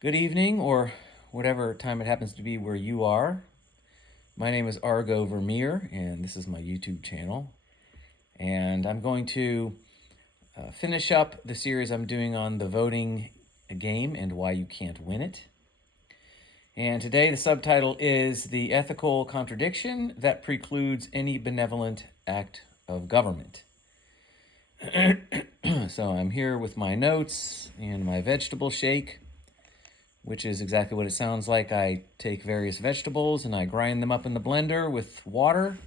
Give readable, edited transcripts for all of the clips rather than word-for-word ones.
Good evening, or whatever time it happens to be where you are. My name is Argo Vermeer, and this is my YouTube channel. And I'm going to finish up the series I'm doing on the voting game and why you can't win it. And today the subtitle is The Ethical Contradiction That Precludes Any Benevolent Act of Government. So I'm here with my notes and my vegetable shake, which is exactly what it sounds like. I take various vegetables and I grind them up in the blender with water,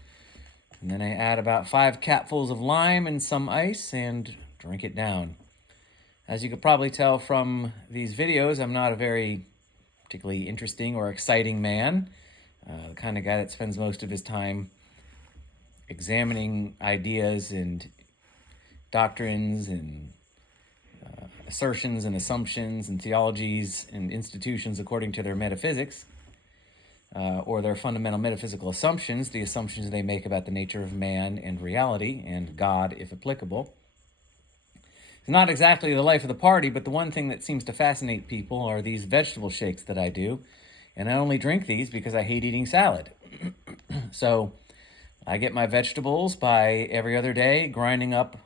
and then I add about 5 capfuls of lime and some ice and drink it down. As you could probably tell from these videos, I'm not a very particularly interesting or exciting man. The kind of guy that spends most of his time examining ideas and doctrines and assertions and assumptions and theologies and institutions according to their metaphysics, or their fundamental metaphysical assumptions, the assumptions they make about the nature of man and reality and God, if applicable. It's not exactly the life of the party, but the one thing that seems to fascinate people are these vegetable shakes that I do. And I only drink these because I hate eating salad. So I get my vegetables by every other day, grinding up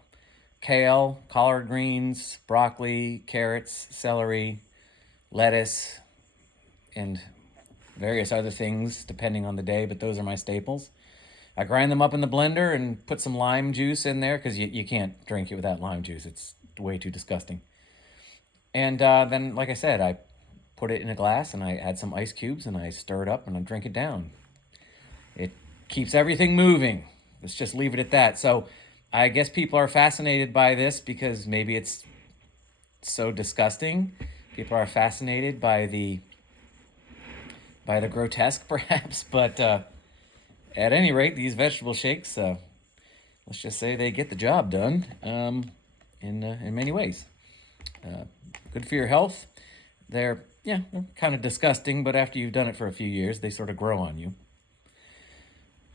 kale, collard greens, broccoli, carrots, celery, lettuce, and various other things depending on the day, but those are my staples. I grind them up in the blender and put some lime juice in there because you can't drink it without lime juice. It's way too disgusting. And then, like I said, I put it in a glass and I add some ice cubes and I stir it up and I drink it down. It keeps everything moving. Let's just leave it at that. So I guess people are fascinated by this because maybe it's so disgusting. People are fascinated by the grotesque, perhaps. But at any rate, these vegetable shakes, let's just say they get the job done in many ways. Good for your health. They're kind of disgusting, but after you've done it for a few years, they sort of grow on you.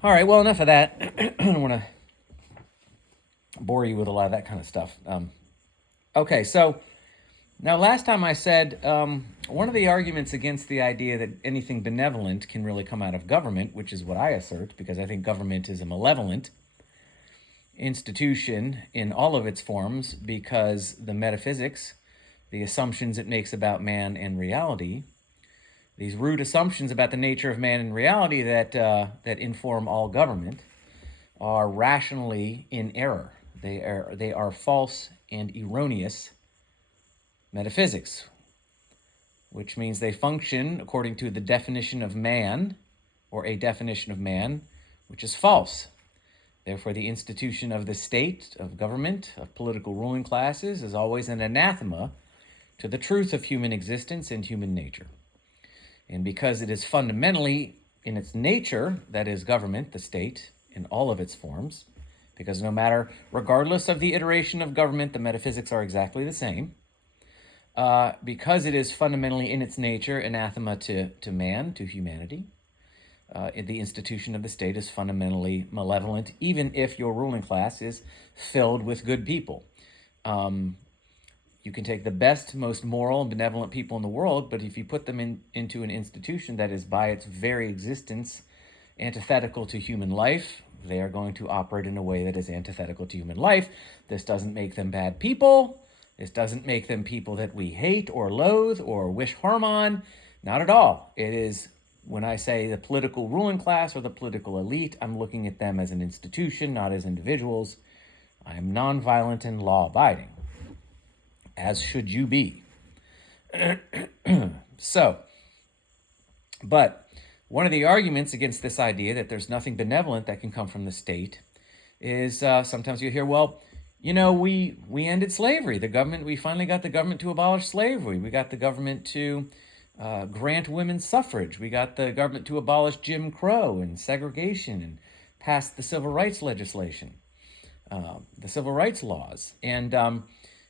All right, well, enough of that. I don't want to bore you with a lot of that kind of stuff. Okay, so now last time I said one of the arguments against the idea that anything benevolent can really come out of government, which is what I assert, because I think government is a malevolent institution in all of its forms, because the metaphysics, the assumptions it makes about man and reality, these root assumptions about the nature of man and reality that inform all government, are rationally in error. They are false and erroneous metaphysics, which means they function according to the definition of man, or a definition of man, which is false. Therefore, the institution of the state, of government, of political ruling classes is always an anathema to the truth of human existence and human nature. And because it is fundamentally in its nature, that is government, the state, in all of its forms, because regardless of the iteration of government, the metaphysics are exactly the same, because it is fundamentally in its nature anathema to man, to humanity, the institution of the state is fundamentally malevolent, even if your ruling class is filled with good people. You can take the best, most moral and benevolent people in the world, but if you put them into an institution that is by its very existence antithetical to human life, they are going to operate in a way that is antithetical to human life. This doesn't make them bad people. This doesn't make them people that we hate or loathe or wish harm on. Not at all. It is, when I say the political ruling class or the political elite, I'm looking at them as an institution, not as individuals. I am nonviolent and law-abiding, as should you be. But one of the arguments against this idea that there's nothing benevolent that can come from the state is sometimes you hear, well, we ended slavery. We finally got the government to abolish slavery. We got the government to grant women's suffrage. We got the government to abolish Jim Crow and segregation and pass the civil rights legislation, the civil rights laws. And,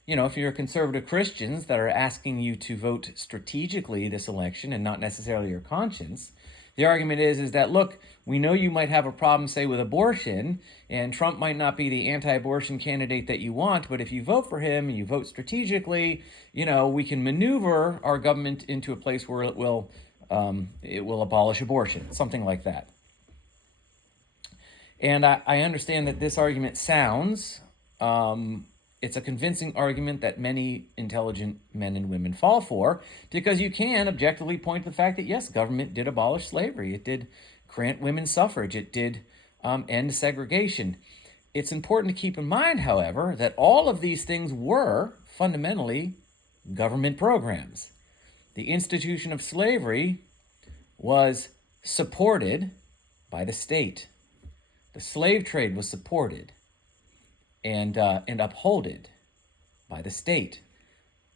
if you're conservative Christians that are asking you to vote strategically this election and not necessarily your conscience, The argument is that, look, we know you might have a problem, say, with abortion, and Trump might not be the anti-abortion candidate that you want, but if you vote for him and you vote strategically, we can maneuver our government into a place where it will abolish abortion, something like that. And I understand that this argument sounds, it's a convincing argument that many intelligent men and women fall for, because you can objectively point to the fact that, yes, government did abolish slavery. It did grant women suffrage. It did end segregation. It's important to keep in mind, however, that all of these things were fundamentally government programs. The institution of slavery was supported by the state. The slave trade was supported and upholded by the state.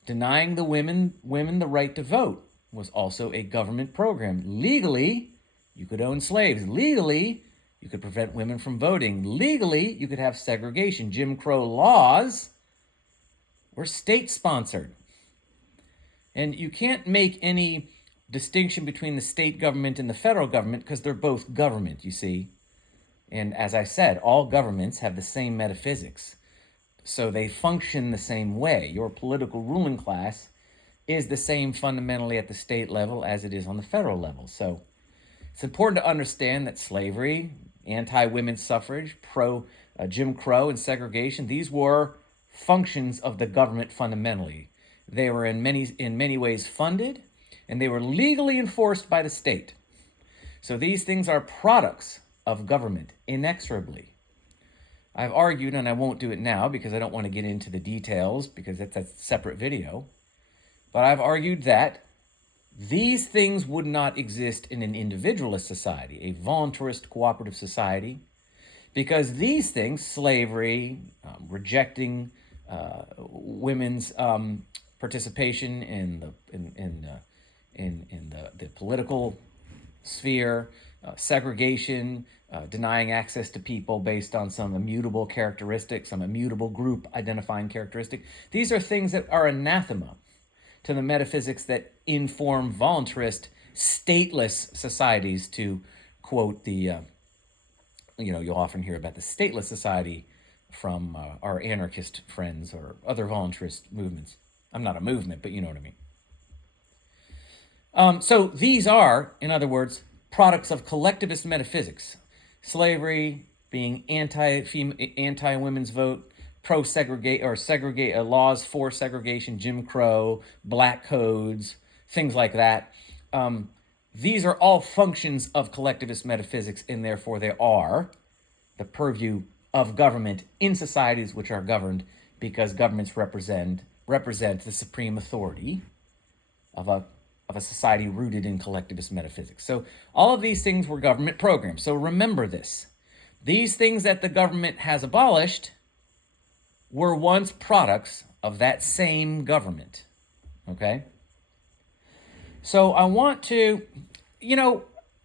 Denying the women the right to vote was also a government program. Legally, you could own slaves. Legally, you could prevent women from voting. Legally, you could have segregation. Jim Crow laws were state-sponsored. And you can't make any distinction between the state government and the federal government because they're both government, you see. And as I said, all governments have the same metaphysics. So they function the same way. Your political ruling class is the same fundamentally at the state level as it is on the federal level. So it's important to understand that slavery, anti-women's suffrage, pro-Jim Crow and segregation, these were functions of the government fundamentally. They were in many ways funded, and they were legally enforced by the state. So these things are products of government, inexorably. I've argued, and I won't do it now because I don't want to get into the details because that's a separate video, but I've argued that these things would not exist in an individualist society, a voluntarist cooperative society, because these things, slavery, rejecting women's participation in the political sphere, segregation, denying access to people based on some immutable characteristic, some immutable group identifying characteristic. These are things that are anathema to the metaphysics that inform voluntarist, stateless societies, to quote the, you'll often hear about the stateless society from our anarchist friends or other voluntarist movements. I'm not a movement, but you know what I mean. So these are, in other words, products of collectivist metaphysics. Slavery being anti-women's vote, pro-segregate or segregate laws for segregation, Jim Crow, black codes, things like that. These are all functions of collectivist metaphysics, and therefore they are the purview of government in societies which are governed, because governments represent the supreme authority of a society rooted in collectivist metaphysics. So all of these things were government programs. So remember this. These things that the government has abolished were once products of that same government. Okay? So I want to,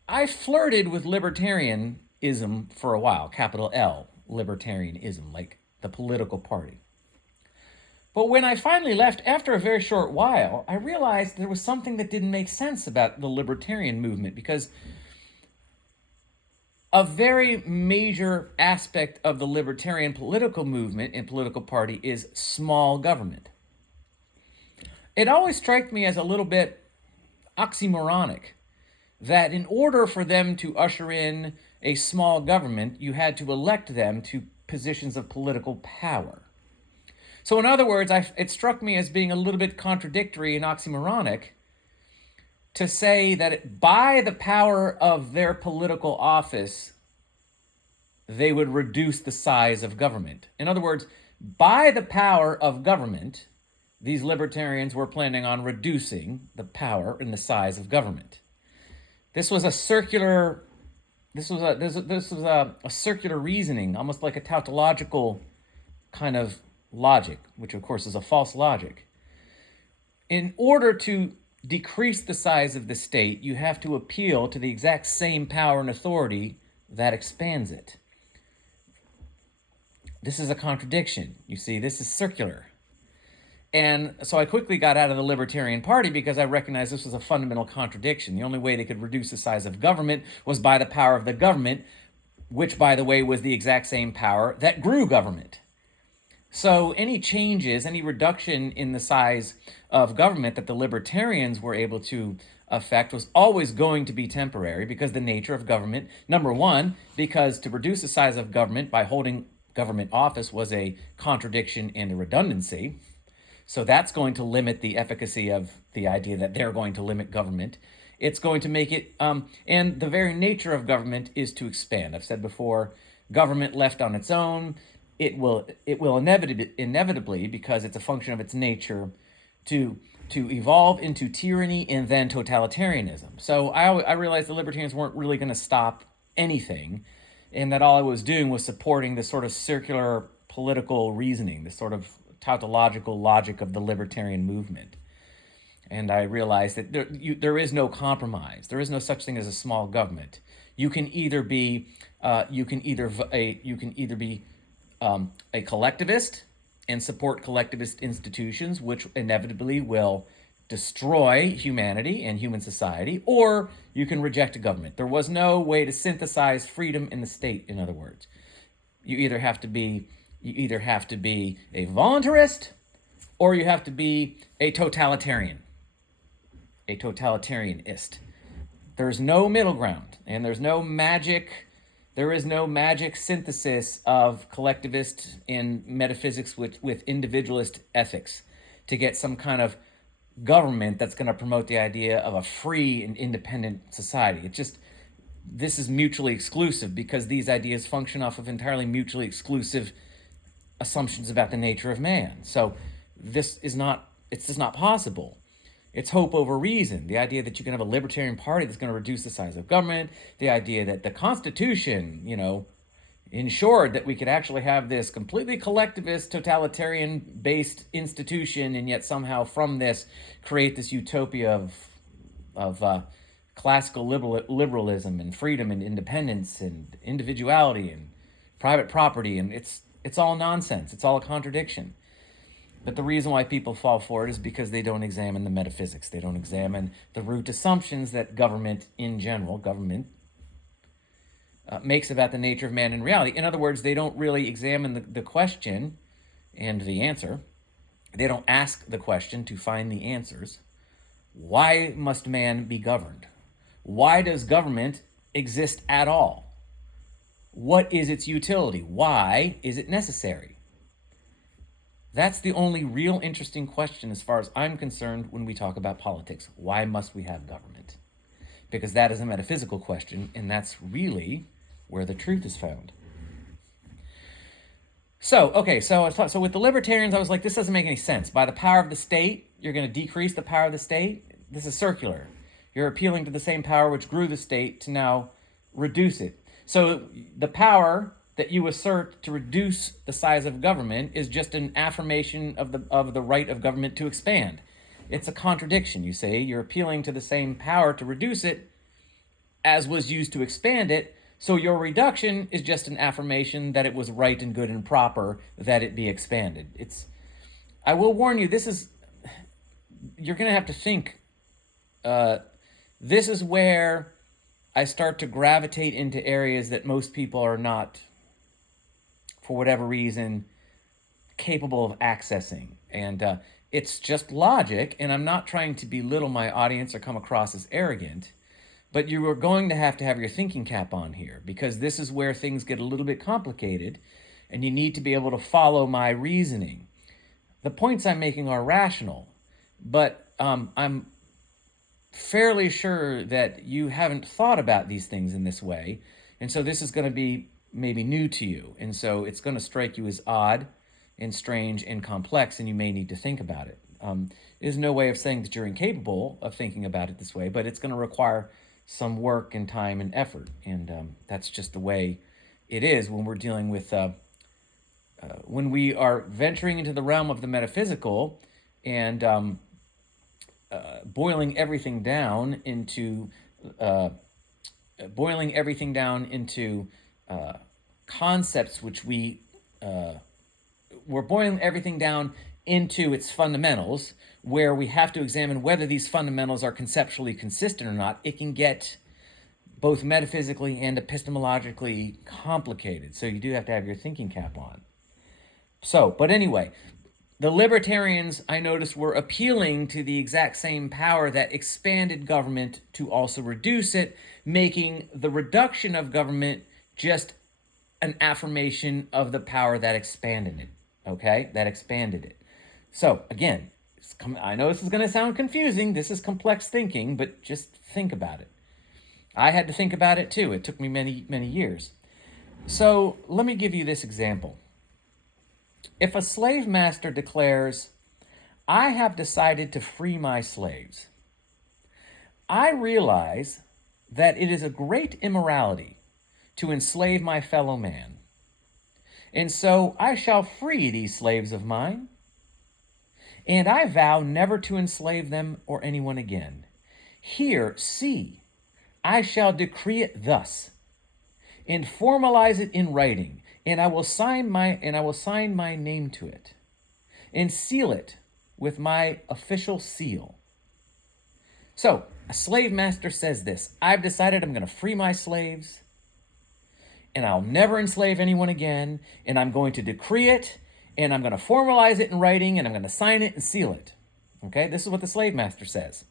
I flirted with libertarianism for a while, capital L, libertarianism, like the political party. But when I finally left, after a very short while, I realized there was something that didn't make sense about the libertarian movement, because a very major aspect of the libertarian political movement and political party is small government. It always struck me as a little bit oxymoronic that in order for them to usher in a small government, you had to elect them to positions of political power. So in other words, it struck me as being a little bit contradictory and oxymoronic to say that by the power of their political office, they would reduce the size of government. In other words, by the power of government, these libertarians were planning on reducing the power and the size of government. This was a circular reasoning, almost like a tautological kind of logic, which of course is a false logic. In order to decrease the size of the state, you have to appeal to the exact same power and authority that expands it. This is a contradiction. You see, this is circular. And so I quickly got out of the Libertarian Party because I recognized this was a fundamental contradiction. The only way they could reduce the size of government was by the power of the government, which, by the way, was the exact same power that grew government. So any changes, any reduction in the size of government that the libertarians were able to affect was always going to be temporary, because the nature of government, number one, because to reduce the size of government by holding government office was a contradiction and a redundancy. So that's going to limit the efficacy of the idea that they're going to limit government. It's going to make it, and the very nature of government is to expand. I've said before, government left on its own, it will inevitably, because it's a function of its nature, to evolve into tyranny and then totalitarianism. So I realized the libertarians weren't really going to stop anything, and that all I was doing was supporting this sort of circular political reasoning, this sort of tautological logic of the libertarian movement. And I realized that there is no compromise. There is no such thing as a small government. You can either be a collectivist and support collectivist institutions, which inevitably will destroy humanity and human society, or you can reject a government. There was no way to synthesize freedom in the state, in other words. You either have to be a voluntarist, or you have to be a totalitarianist. There's no middle ground, and there is no magic synthesis of collectivist and metaphysics with individualist ethics to get some kind of government that's going to promote the idea of a free and independent society. This is mutually exclusive, because these ideas function off of entirely mutually exclusive assumptions about the nature of man. So it's just not possible. It's hope over reason. The idea that you can have a libertarian party that's going to reduce the size of government, the idea that the Constitution, ensured that we could actually have this completely collectivist, totalitarian-based institution, and yet somehow from this create this utopia of classical liberalism and freedom and independence and individuality and private property, and it's all nonsense. It's all a contradiction. But the reason why people fall for it is because they don't examine the metaphysics. They don't examine the root assumptions that government makes about the nature of man in reality. In other words, they don't really examine the question and the answer. They don't ask the question to find the answers. Why must man be governed? Why does government exist at all? What is its utility? Why is it necessary? That's the only real interesting question as far as I'm concerned when we talk about politics. Why must we have government? Because that is a metaphysical question, and that's really where the truth is found. So with the libertarians, I was like, this doesn't make any sense. By the power of the state, you're going to decrease the power of the state? This is circular. You're appealing to the same power which grew the state to now reduce it. So the power that you assert to reduce the size of government is just an affirmation of the right of government to expand. It's a contradiction. You say you're appealing to the same power to reduce it as was used to expand it, so your reduction is just an affirmation that it was right and good and proper that it be expanded. I will warn you, you're going to have to think. This is where I start to gravitate into areas that most people are not, for whatever reason, capable of accessing. And it's just logic, and I'm not trying to belittle my audience or come across as arrogant, but you are going to have your thinking cap on here, because this is where things get a little bit complicated, and you need to be able to follow my reasoning. The points I'm making are rational, but I'm fairly sure that you haven't thought about these things in this way, and so this is going to be maybe new to you, and so it's going to strike you as odd and strange and complex, and you may need to think about it. There's no way of saying that you're incapable of thinking about it this way, but it's going to require some work and time and effort, and that's just the way it is when we're dealing with when we are venturing into the realm of the metaphysical and boiling everything down into concepts which we're boiling everything down into its fundamentals, where we have to examine whether these fundamentals are conceptually consistent or not, it can get both metaphysically and epistemologically complicated. So you do have to have your thinking cap on. So, but anyway, the libertarians, I noticed, were appealing to the exact same power that expanded government to also reduce it, making the reduction of government just an affirmation of the power that expanded it, okay? That expanded it. So, again, I know this is going to sound confusing. This is complex thinking, but just think about it. I had to think about it too. It took me many, many years. So let me give you this example. If a slave master declares, I have decided to free my slaves, I realize that it is a great immorality to enslave my fellow man. And so I shall free these slaves of mine, and I vow never to enslave them or anyone again. Here, see, I shall decree it thus, and formalize it in writing, and I will sign my name to it, and seal it with my official seal. So, a slave master says this: I've decided I'm going to free my slaves, and I'll never enslave anyone again, and I'm going to decree it, and I'm going to formalize it in writing, and I'm going to sign it and seal it. Okay, this is what the slave master says.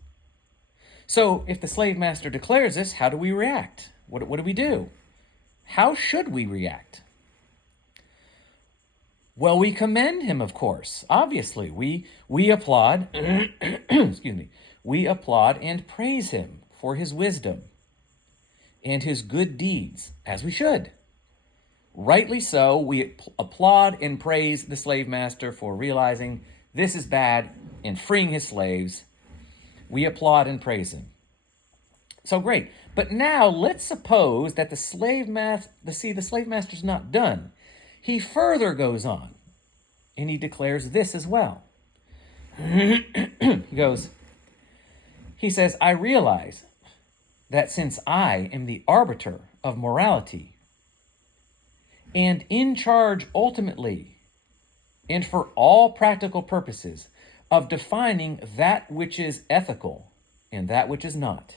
So if the slave master declares this, how do we react? What do we do? How should we react? Well, we commend him, of course. Obviously, we applaud, excuse me, we applaud and praise him for his wisdom and his good deeds, as we should. Rightly so, we applaud and praise the slave master for realizing this is bad and freeing his slaves. We applaud and praise him. So great. But now let's suppose that the slave master's not done. He further goes on, and he declares this as well. He says, I realize that since I am the arbiter of morality and in charge ultimately and for all practical purposes of defining that which is ethical and that which is not,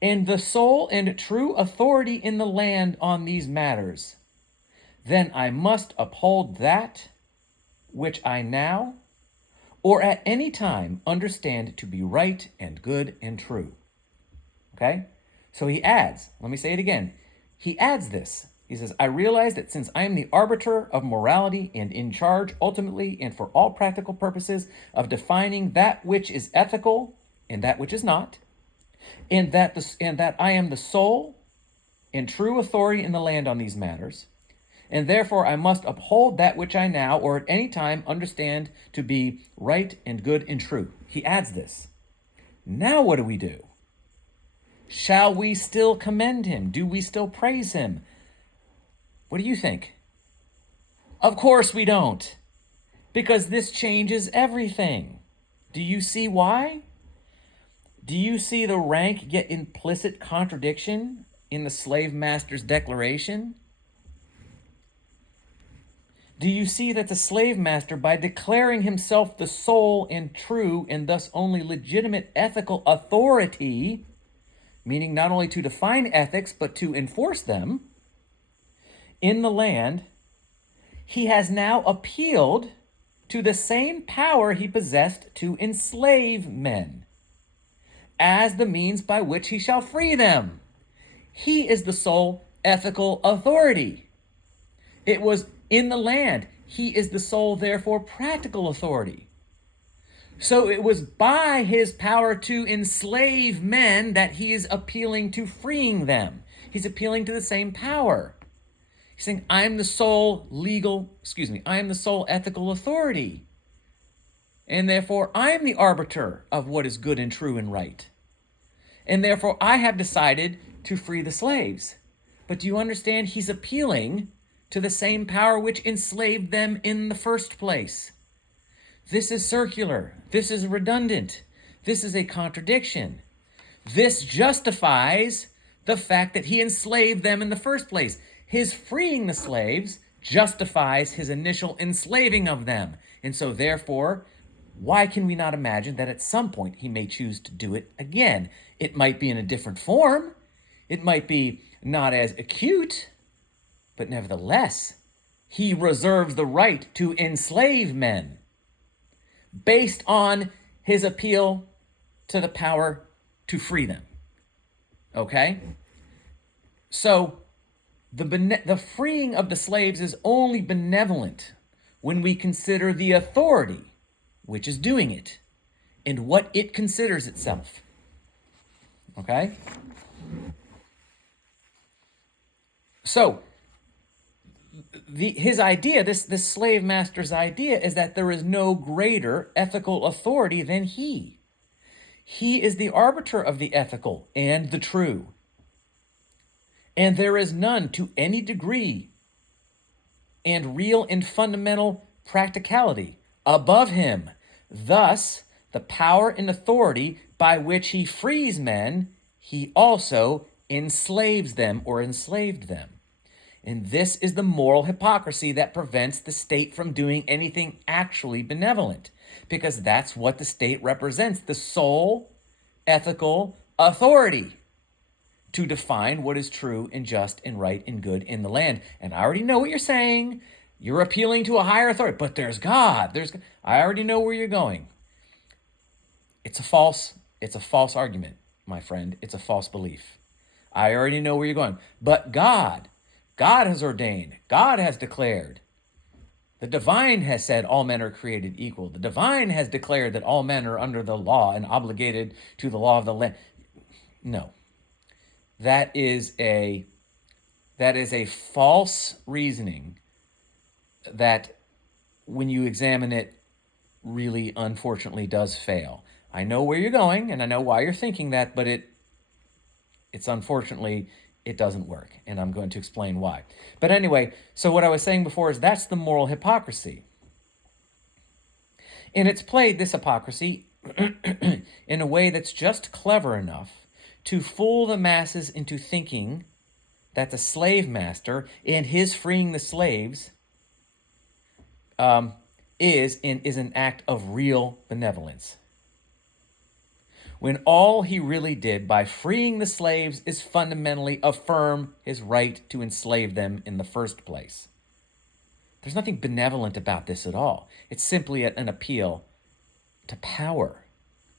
and the sole and true authority in the land on these matters, then I must uphold that which I now or at any time understand to be right and good and true. Okay? So he adds, let me say it again. He adds this. He says, I realize that since I am the arbiter of morality and in charge ultimately and for all practical purposes of defining that which is ethical and that which is not, and that I am the sole and true authority in the land on these matters, and therefore I must uphold that which I now or at any time understand to be right and good and true. He adds this. Now what do we do? Shall we still commend him? Do we still praise him? What do you think? Of course we don't, because this changes everything. Do you see why? Do you see the rank yet implicit contradiction in the slave master's declaration? Do you see that the slave master, by declaring himself the sole and true and thus only legitimate ethical authority, meaning not only to define ethics but to enforce them, in the land, he has now appealed to the same power he possessed to enslave men as the means by which he shall free them. He is the sole ethical authority. It was in the land. He is the sole, therefore, practical authority. So it was by his power to enslave men that he is appealing to freeing them. He's appealing to the same power. He's saying, I am the sole ethical authority. And therefore, I am the arbiter of what is good and true and right. And therefore, I have decided to free the slaves. But do you understand? He's appealing to the same power which enslaved them in the first place. This is circular. This is redundant. This is a contradiction. This justifies the fact that he enslaved them in the first place. His freeing the slaves justifies his initial enslaving of them. And so therefore, why can we not imagine that at some point he may choose to do it again? It might be in a different form. It might be not as acute, but nevertheless, he reserves the right to enslave men based on his appeal to the power to free them. Okay? So the freeing of the slaves is only benevolent when we consider the authority which is doing it and what it considers itself. Okay? So his idea, this slave master's idea, is that there is no greater ethical authority than he. He is the arbiter of the ethical and the true. And there is none to any degree and real and fundamental practicality above him. Thus, the power and authority by which he frees men, he also enslaves them or enslaved them. And this is the moral hypocrisy that prevents the state from doing anything actually benevolent, because that's what the state represents, the sole ethical authority to define what is true and just and right and good in the land. And I already know what you're saying. You're appealing to a higher authority, but there's God. I already know where you're going. It's a false argument, my friend. It's a false belief. I already know where you're going. But God has ordained, God has declared. The divine has said all men are created equal. The divine has declared that all men are under the law and obligated to the law of the land. No. That is a false reasoning that, when you examine it, really unfortunately does fail. I know where you're going and I know why you're thinking that, but it's unfortunately, it doesn't work, and I'm going to explain why. But anyway, so what I was saying before is that's the moral hypocrisy. And it's played, this hypocrisy, in a way that's just clever enough to fool the masses into thinking that the slave master and his freeing the slaves is an act of real benevolence, when all he really did by freeing the slaves is fundamentally affirm his right to enslave them in the first place. There's nothing benevolent about this at all. It's simply an appeal to power.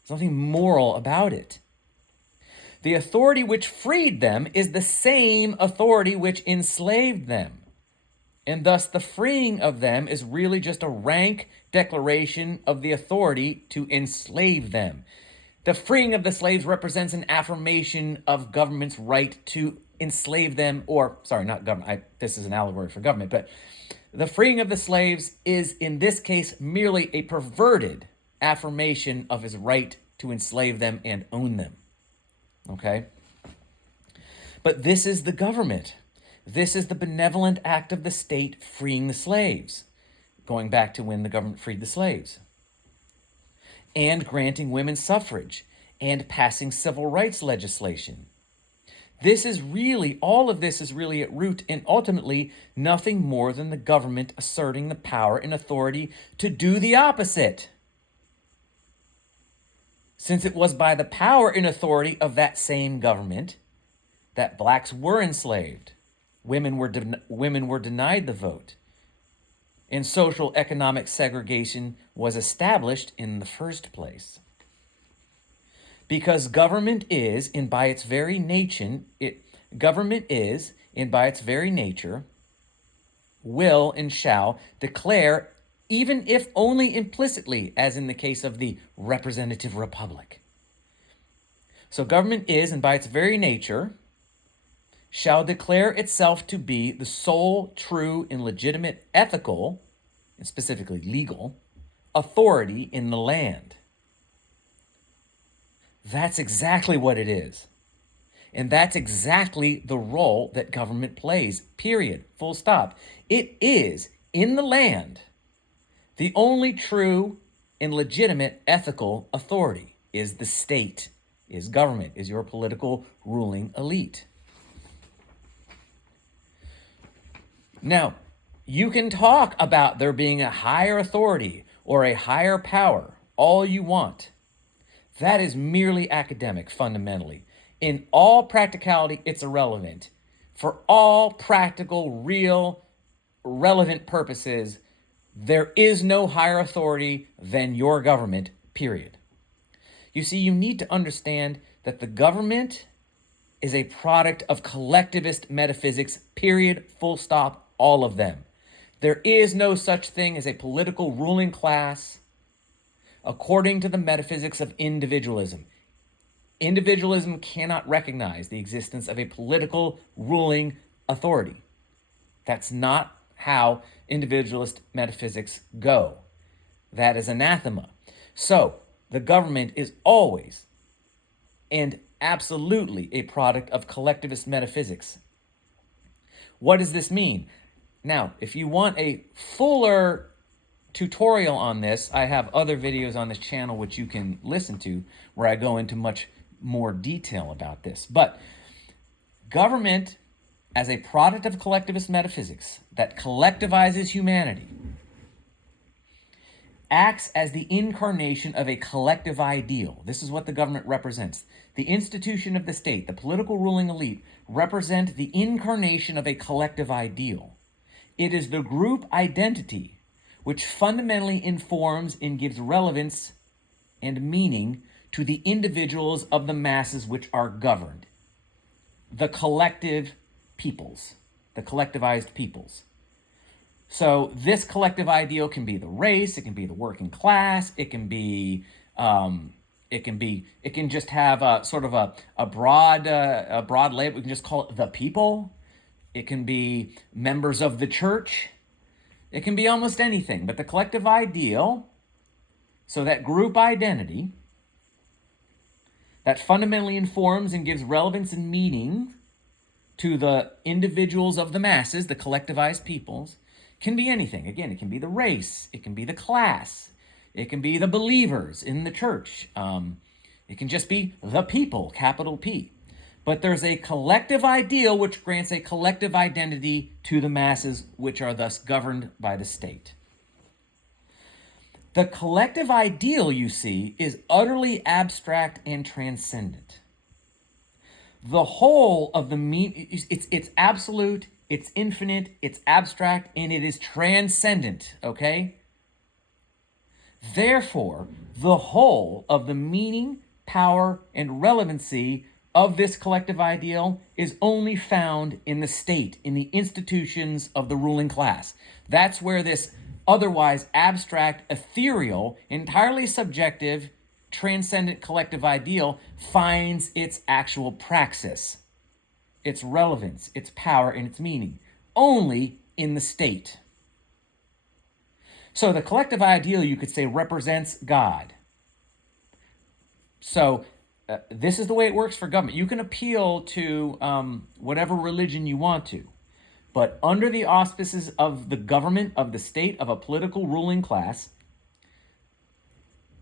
There's nothing moral about it. The authority which freed them is the same authority which enslaved them. And thus the freeing of them is really just a rank declaration of the authority to enslave them. The freeing of the slaves represents an affirmation of government's right to enslave them, or, sorry, not government, this is an allegory for government, but the freeing of the slaves is, in this case, merely a perverted affirmation of his right to enslave them and own them. Okay? But this is the government. This is the benevolent act of the state freeing the slaves, going back to when the government freed the slaves, and granting women suffrage, and passing civil rights legislation. All of this is really at root and ultimately nothing more than the government asserting the power and authority to do the opposite. Since it was by the power and authority of that same government that blacks were enslaved, women were denied the vote, and social economic segregation was established in the first place. Because government is, and by its very nature, will and shall declare, even if only implicitly, as in the case of the representative republic. So government is, and by its very nature, shall declare itself to be the sole true and legitimate ethical, and specifically legal, authority in the land. That's exactly what it is. And that's exactly the role that government plays, period, full stop. It is, in the land, the only true and legitimate ethical authority is the state, is government, is your political ruling elite. Now, you can talk about there being a higher authority or a higher power all you want, that is merely academic fundamentally. In all practicality, it's irrelevant. For all practical, real, relevant purposes, there is no higher authority than your government, period. You see, you need to understand that the government is a product of collectivist metaphysics, period, full stop, all of them. There is no such thing as a political ruling class according to the metaphysics of individualism. Individualism cannot recognize the existence of a political ruling authority. That's not how individualist metaphysics go. That is anathema. So, the government is always and absolutely a product of collectivist metaphysics. What does this mean? Now, if you want a fuller tutorial on this, I have other videos on this channel which you can listen to where I go into much more detail about this. But government, as a product of collectivist metaphysics that collectivizes humanity, acts as the incarnation of a collective ideal. This is what the government represents. The institution of the state, the political ruling elite, represent the incarnation of a collective ideal. It is the group identity which fundamentally informs and gives relevance and meaning to the individuals of the masses which are governed. The collective peoples, the collectivized peoples. So this collective ideal can be the race, it can be the working class, it can just have a broad label. We can just call it the people. It can be members of the church. It can be almost anything. But the collective ideal, so that group identity that fundamentally informs and gives relevance and meaning to the individuals of the masses, the collectivized peoples, can be anything. Again, it can be the race, it can be the class, it can be the believers in the church. It can just be the people, capital P. But there's a collective ideal which grants a collective identity to the masses, which are thus governed by the state. The collective ideal, you see, is utterly abstract and transcendent. The whole of it's absolute, it's infinite, it's abstract, and it is transcendent, okay? Therefore, the whole of the meaning, power, and relevancy of this collective ideal is only found in the state, in the institutions of the ruling class. That's where this otherwise abstract, ethereal, entirely subjective, transcendent collective ideal finds its actual praxis, its relevance, its power, and its meaning, only in the state. So the collective ideal, you could say, represents God. So this is the way it works for government. You can appeal to whatever religion you want to, but under the auspices of the government, of the state, of a political ruling class,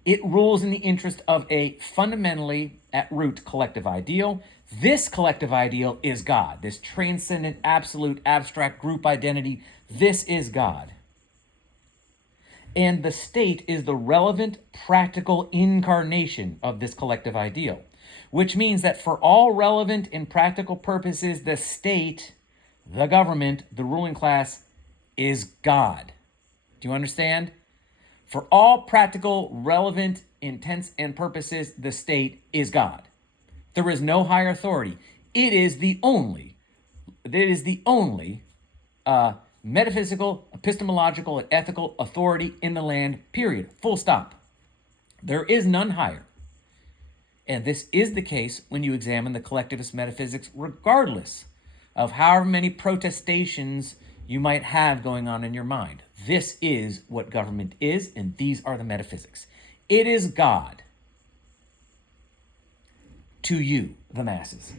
it rules in the interest of a fundamentally, at root, collective ideal. This collective ideal is God. This transcendent, absolute, abstract group identity, this is God. And the state is the relevant, practical incarnation of this collective ideal, which means that for all relevant and practical purposes, the state, the government, the ruling class, is God. Do you understand? For all practical, relevant, intents, and purposes, the state is God. There is no higher authority. It is the only metaphysical, epistemological, and ethical authority in the land, period. Full stop. There is none higher. And this is the case when you examine the collectivist metaphysics, regardless of however many protestations you might have going on in your mind. This is what government is, and these are the metaphysics. It is God to you, the masses.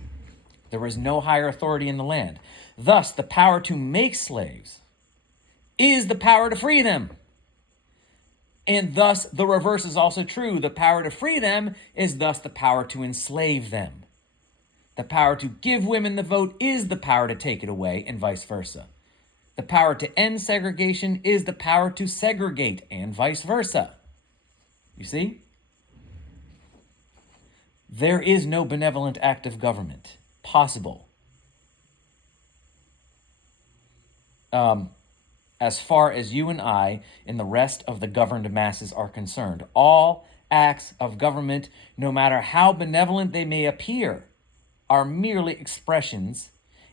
There is no higher authority in the land. Thus, the power to make slaves is the power to free them. And thus, the reverse is also true. The power to free them is thus the power to enslave them. The power to give women the vote is the power to take it away, and vice versa. The power to end segregation is the power to segregate, and vice versa. You see? There is no benevolent act of government possible as far as you and I and the rest of the governed masses are concerned. All acts of government, no matter how benevolent they may appear, are merely expressions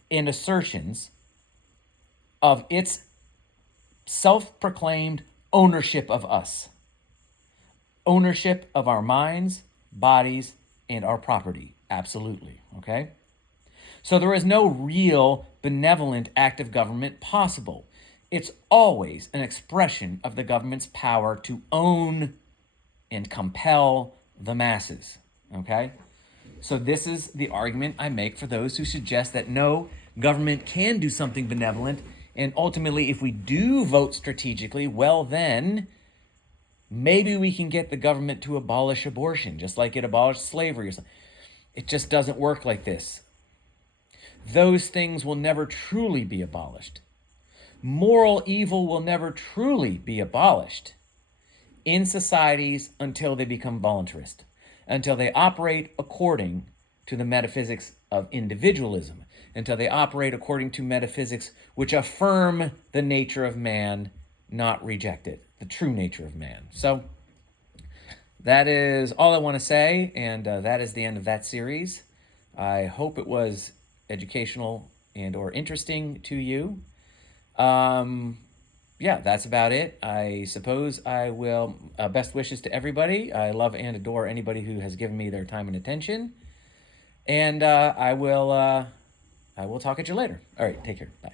and assertions of its self-proclaimed ownership of us, ownership of our minds, bodies, and our property. Absolutely, okay? So there is no real benevolent act of government possible. It's always an expression of the government's power to own and compel the masses, okay? So this is the argument I make for those who suggest that no, government can do something benevolent, and ultimately, if we do vote strategically, well then, maybe we can get the government to abolish abortion, just like it abolished slavery or something. It just doesn't work like this. Those things will never truly be abolished. Moral evil will never truly be abolished in societies until they become voluntarist, until they operate according to the metaphysics of individualism, until they operate according to metaphysics which affirm the nature of man, not reject it, the true nature of man. So that is all I want to say, and that is the end of that series. I hope it was educational and or interesting to you. Yeah, that's about it. I suppose I will, best wishes to everybody. I love and adore anybody who has given me their time and attention. And I will talk at you later. All right, take care. Bye.